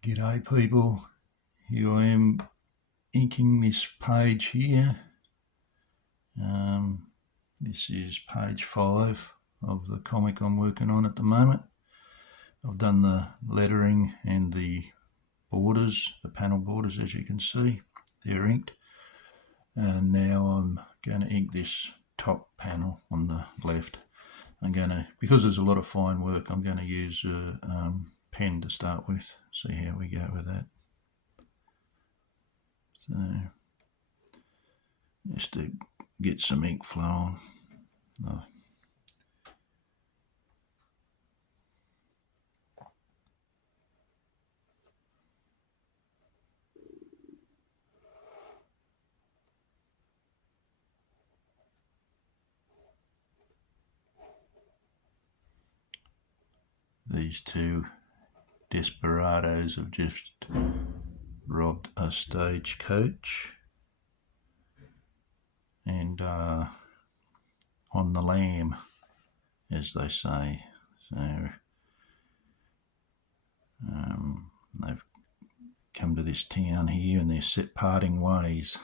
G'day people, here I am inking this page here. This is page 5 of the comic I'm working on at the moment. I've done the lettering and the borders, the panel borders, as you can see, they're inked. And now I'm going to ink this top panel on the left. Because there's a lot of fine work, I'm going to use a pen to start with, see how we go with that. So, just to get some ink flowing. These two desperados have just robbed a stagecoach and on the lam, as they say. So they've come to this town here and they're set parting ways.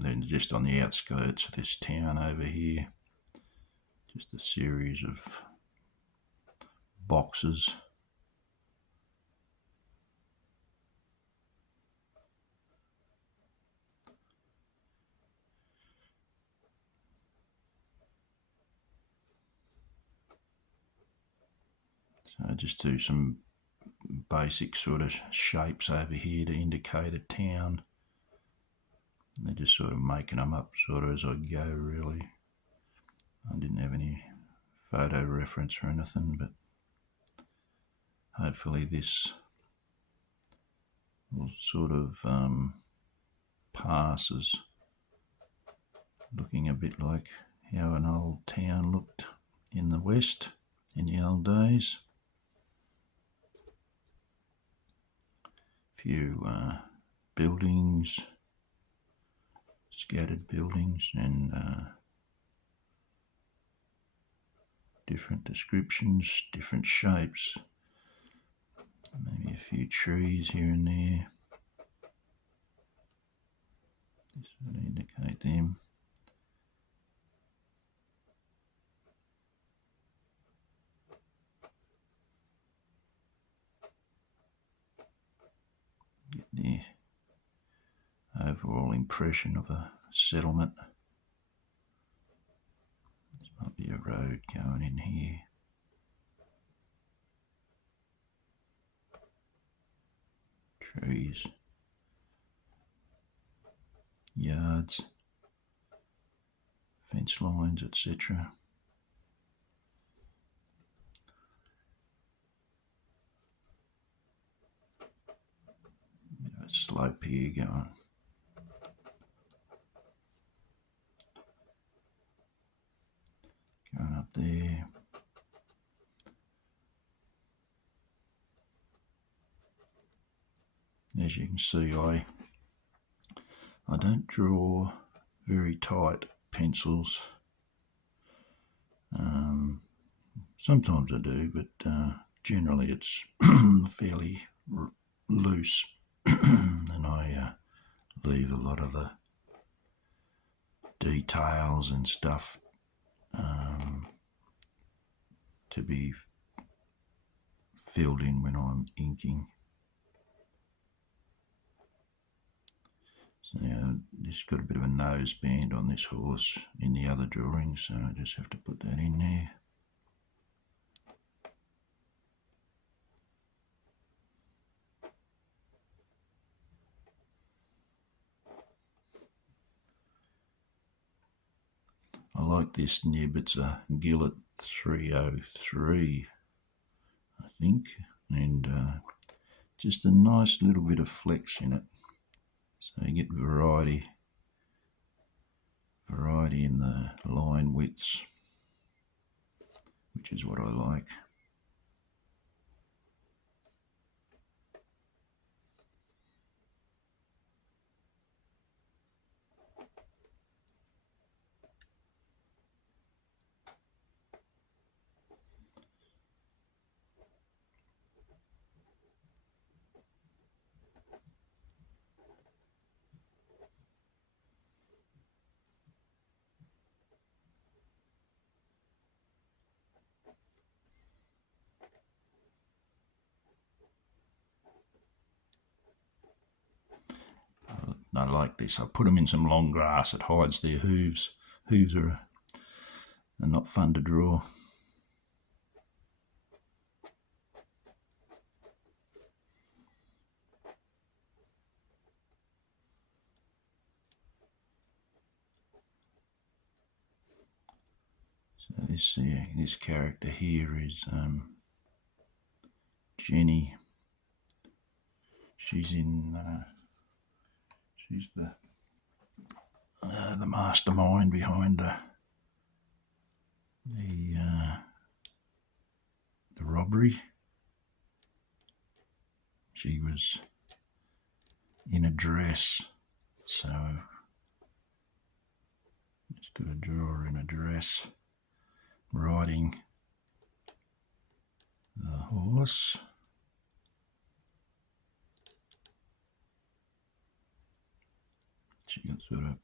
They're just on the outskirts of this town over here. Just a series of boxes. So just do some basic sort of shapes over here to indicate a town. They're just sort of making them up sort of as I go, really. I didn't have any photo reference or anything, but hopefully this will sort of pass as looking a bit like how an old town looked in the West in the old days. A few buildings, scattered buildings, and different descriptions, different shapes, maybe a few trees here and there. This would indicate them. Get the overall impression of a settlement. This might be a road going in here. Trees, yards, fence lines, etc. Bit of a slope here going. Going up there. As you can see, I don't draw very tight pencils. Sometimes I do, but generally it's fairly loose, and I leave a lot of the details and stuff to be filled in when I'm inking. So just got a bit of a nose band on this horse in the other drawing, so I just have to put that in there. I like this nib, it's a Gillett 303, I think, and just a nice little bit of flex in it, so you get variety in the line widths, which is what I like. I like this. I put them in some long grass. It hides their hooves. Hooves are not fun to draw. So this character here is Jenny. She's she's the mastermind behind the robbery. She was in a dress, so just got to draw her in a dress, riding the horse. She got sort of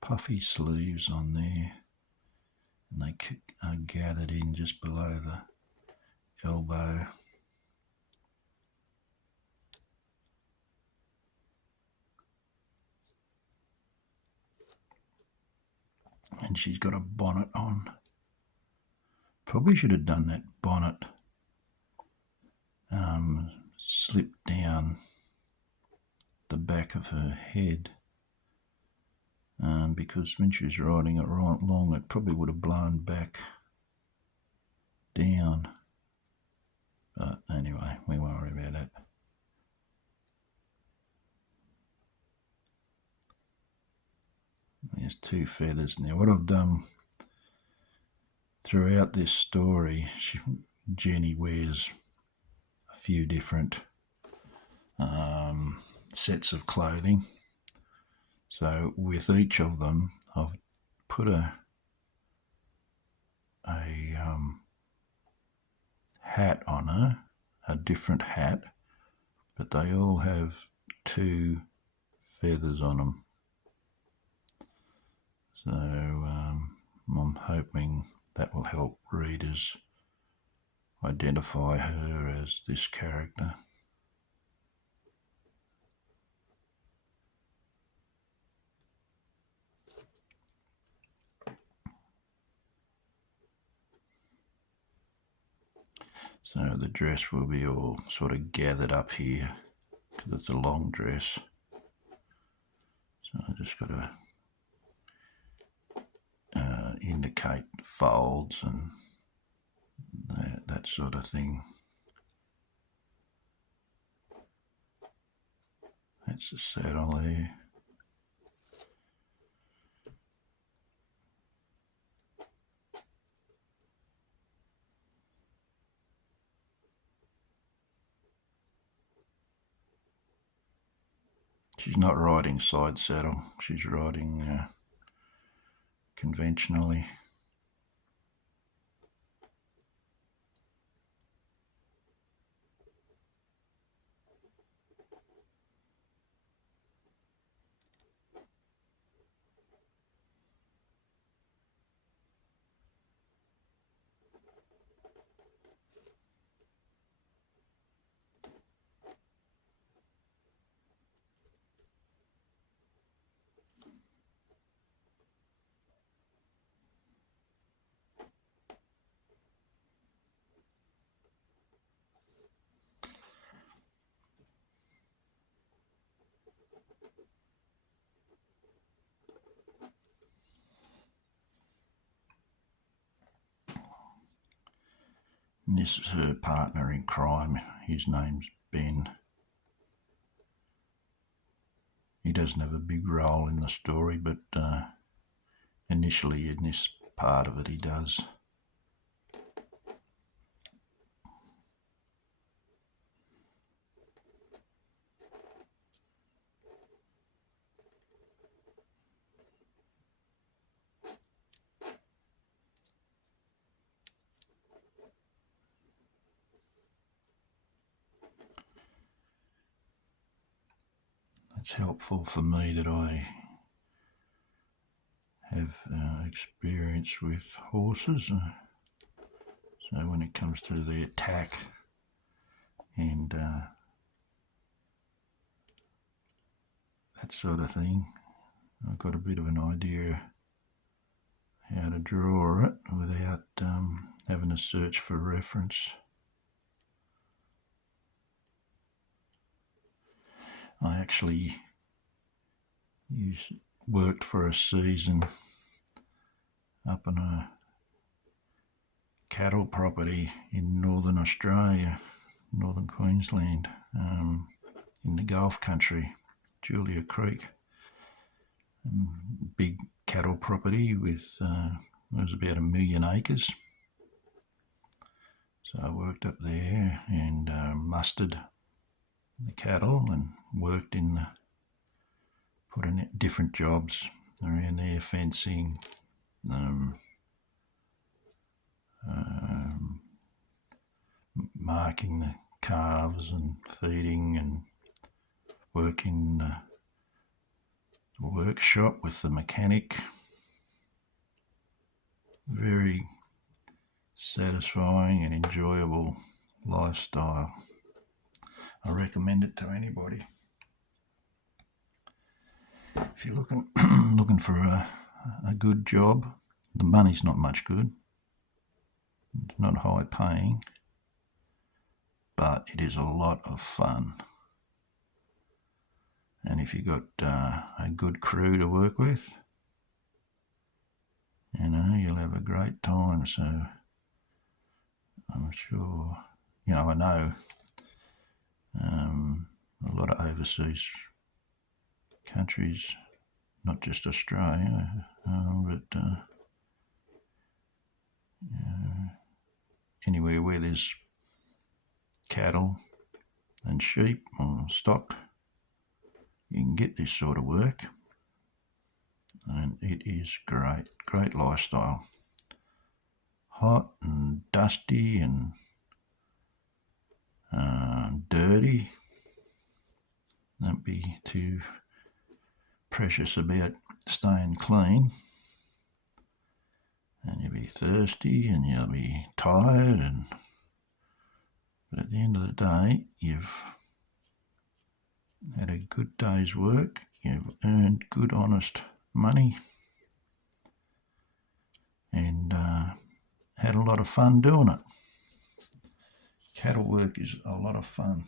puffy sleeves on there, and they are gathered in just below the elbow. And she's got a bonnet on. Probably should have done that bonnet slipped down the back of her head, because when she was riding it right along, it probably would have blown back down. But anyway, we won't worry about that. There's two feathers. Now what I've done throughout this story, Jenny wears a few different sets of clothing. So with each of them, I've put a hat on her, a different hat, but they all have two feathers on them. So I'm hoping that will help readers identify her as this character. So the dress will be all sort of gathered up here because it's a long dress. So I just got to indicate folds and that sort of thing. That's the saddle there. She's not riding side saddle, she's riding conventionally. And this is her partner in crime. His name's Ben. He doesn't have a big role in the story, but initially in this part of it he does. It's helpful for me that I have experience with horses, so when it comes to the attack and that sort of thing. I've got a bit of an idea how to draw it without having to search for reference. I actually worked for a season up on a cattle property in northern Australia, northern Queensland, in the Gulf country, Julia Creek. Big cattle property with, it was about 1 million acres. So I worked up there and mustered the cattle and worked put in different jobs around there, fencing, marking the calves and feeding, and working the workshop with the mechanic. Very satisfying and enjoyable lifestyle. I recommend it to anybody. If you're looking for a good job, the money's not much good. It's not high paying, but it is a lot of fun. And if you've got a good crew to work with, you'll have a great time. So I'm sure, I know a lot of overseas countries, not just Australia, but anywhere where there's cattle and sheep or stock, you can get this sort of work, and it is great lifestyle. Hot and dusty and dirty. Don't be too precious about staying clean, and you'll be thirsty and you'll be tired, but at the end of the day, you've had a good day's work, you've earned good honest money, and had a lot of fun doing it. Cattle work is a lot of fun.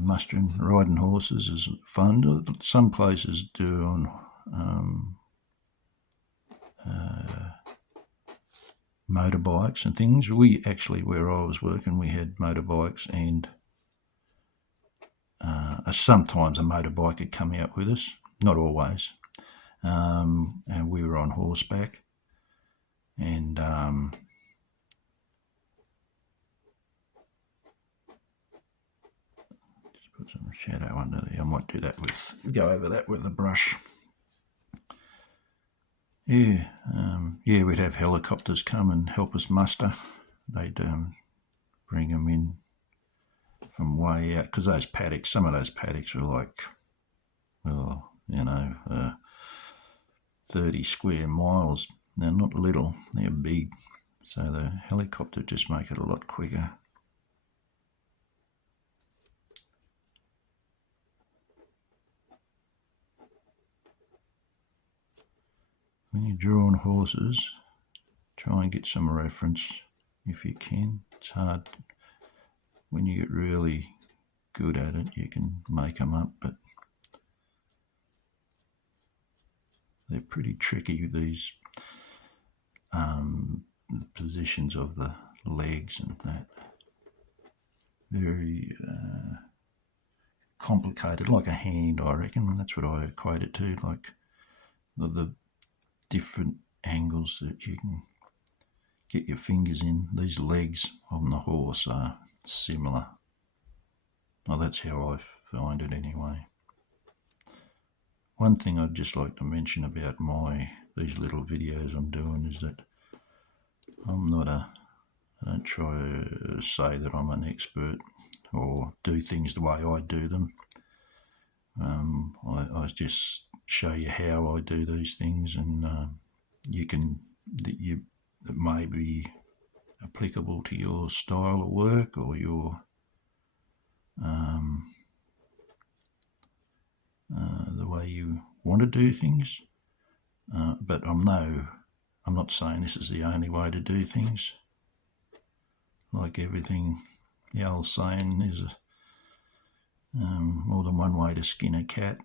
Mustering, riding horses is fun. Some places do on motorbikes and things. We actually, where I was working, we had motorbikes, and sometimes a motorbike would come out with us, not always, and we were on horseback, and just put some shadow under there. I might do that go over that with a brush. Yeah, we'd have helicopters come and help us muster. They'd bring them in from way out, because some of those paddocks were like, 30 square miles. They're not little, they're big. So the helicopter just make it a lot quicker. When you're drawing horses, try and get some reference if you can. It's hard. When you get really good at it, you can make them up, but they're pretty tricky, these positions of the legs and that. Very complicated, like a hand, I reckon, and that's what I equate it to, like the different angles that you can get your fingers in. These legs on the horse are similar. Well, that's how I find it anyway. One thing I'd just like to mention about these little videos I'm doing is that I don't try to say that I'm an expert or do things the way I do them. I just show you how I do these things, and it may be applicable to your style of work or your the way you want to do things. But I'm not saying this is the only way to do things. Like everything, the old saying is more than one way to skin a cat,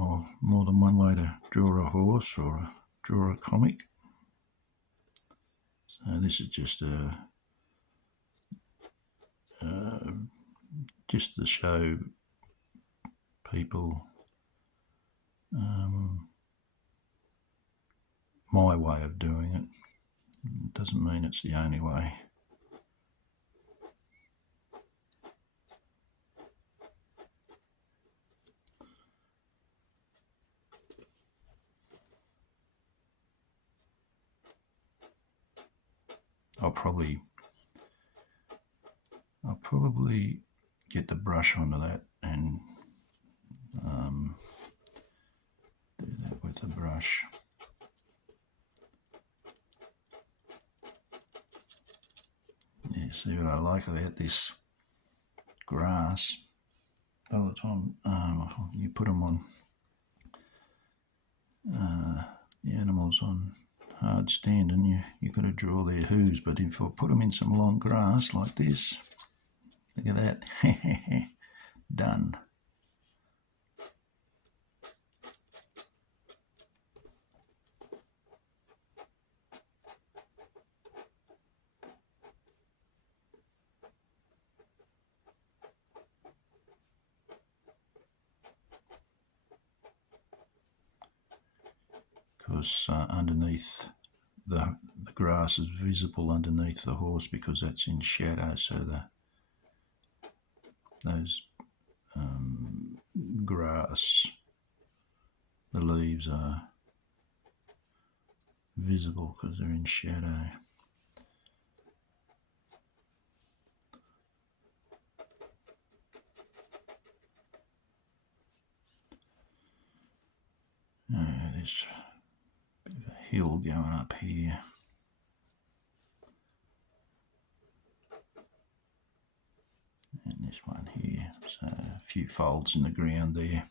or more than one way to draw a horse or draw a comic. So this is just to show people my way of doing it. It doesn't mean it's the only way. I'll probably get the brush onto that and do that with the brush. Yeah, see what I like about this grass? All the time you put them on the animals on hard stand, and you got to draw their hooves. But if I put them in some long grass like this, look at that, done. Because underneath the grass is visible underneath the horse because that's in shadow, so those grass, the leaves are visible because they're in shadow. There's a bit of a hill going up here. And this one here, so a few folds in the ground there.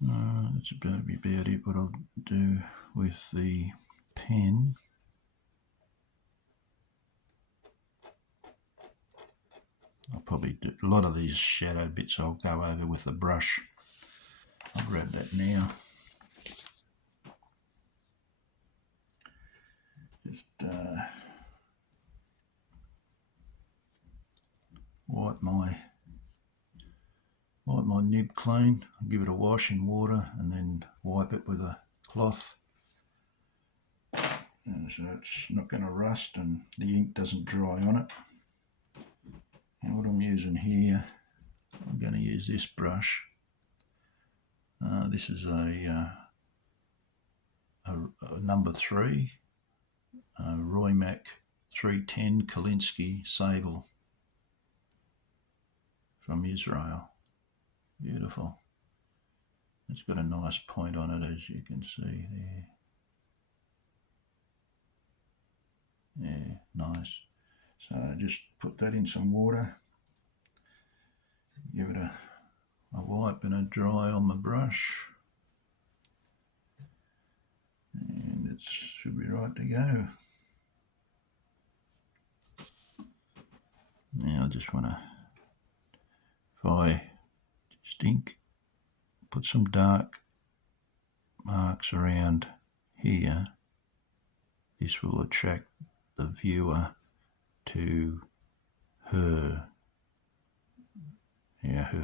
That's about it. What I'll do with the pen. I'll probably do a lot of these shadow bits I'll go over with the brush. I'll grab that now. Just wipe my nib clean. I'll give it a wash in water and then wipe it with a cloth. And so it's not going to rust and the ink doesn't dry on it. And what I'm using here, I'm going to use this brush. This is a number 3, Roymac 310 Kolinsky Sable from Israel. Beautiful. It's got a nice point on it, as you can see there. Yeah, nice. So just put that in some water, give it a wipe and a dry on my brush, and it should be right to go. Now I just want to, if I just ink, put some dark marks around here, this will attract the viewer to her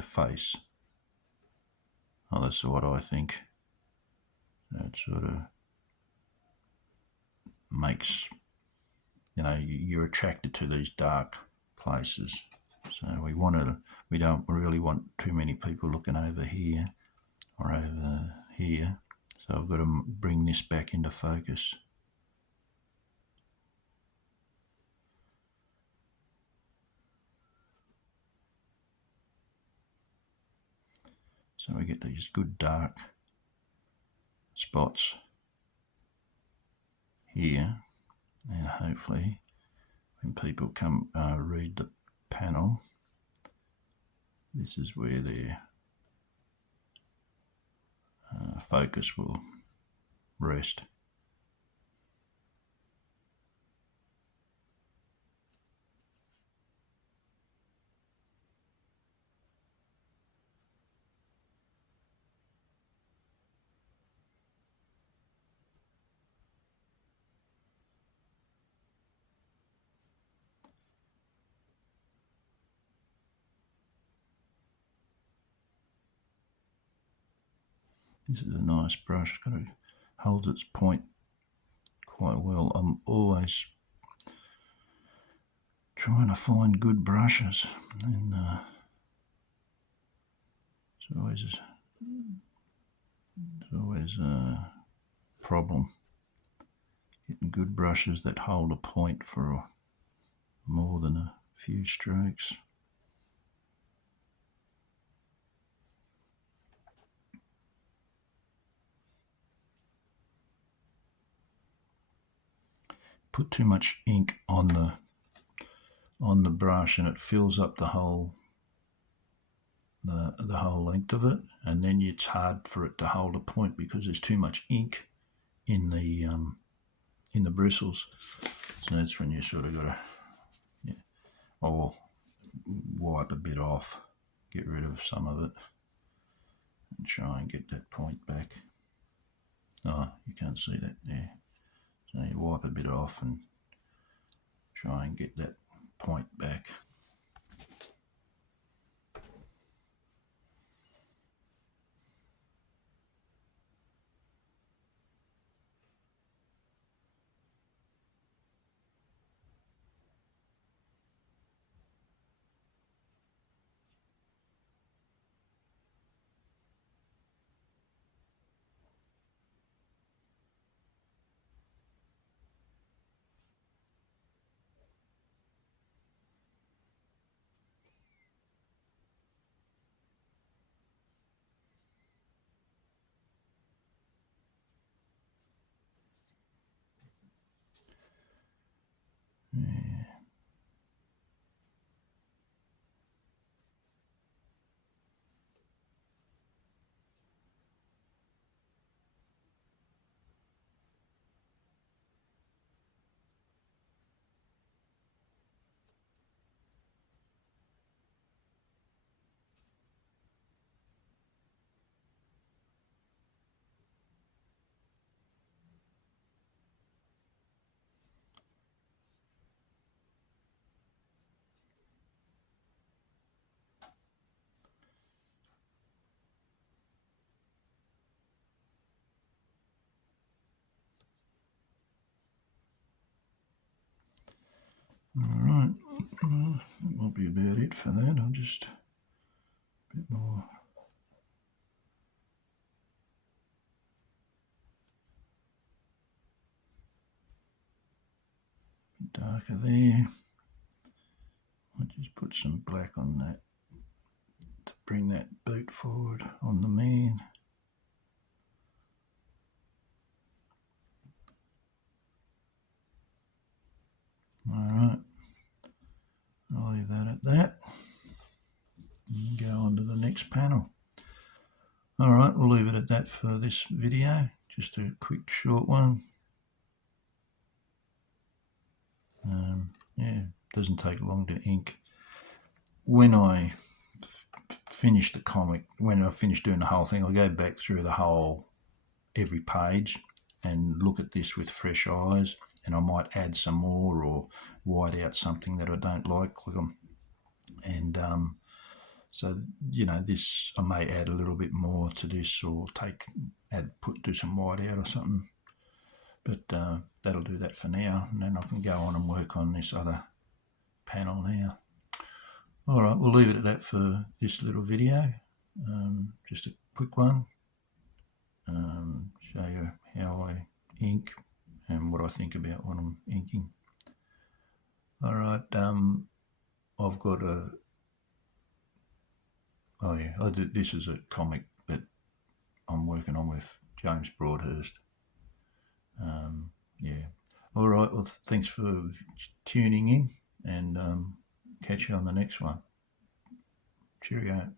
face. Oh, that's what I think. That sort of makes, you're attracted to these dark places. So we don't really want too many people looking over here or over here. So I've got to bring this back into focus. So we get these good dark spots here. And hopefully when people come read the panel, this is where their focus will rest. This is a nice brush, holds its point quite well. I'm always trying to find good brushes, and it's always a problem getting good brushes that hold a point for more than a few strokes. Put too much ink on the brush and it fills up the whole length of it, and then it's hard for it to hold a point because there's too much ink in the bristles. So that's when you sort of got to wipe a bit off, get rid of some of it, and try and get that point back. Oh, you can't see that there. So you wipe a bit off and try and get that point back. Yeah. Alright, well, that might be about it for that. I'll just a bit more. Darker there. I'll just put some black on that to bring that boot forward on the man. Alright, I'll leave that at that and go on to the next panel. Alright, we'll leave it at that for this video. Just a quick short one. Yeah, doesn't take long to ink. When I finish the comic, when I finish doing the whole thing, I'll go back through the whole, every page, and look at this with fresh eyes, and I might add some more or white out something that I don't like them. And so, you know, this, I may add a little bit more to this, or do some white out or something. But that'll do that for now, and then I can go on and work on this other panel now. Alright, we'll leave it at that for this little video. Just a quick one. Show you how I ink and what I think about when I'm inking. Alright, I've got this is a comic that I'm working on with James Broadhurst. Yeah. Alright. right, well, thanks for tuning in, and catch you on the next one. Cheerio.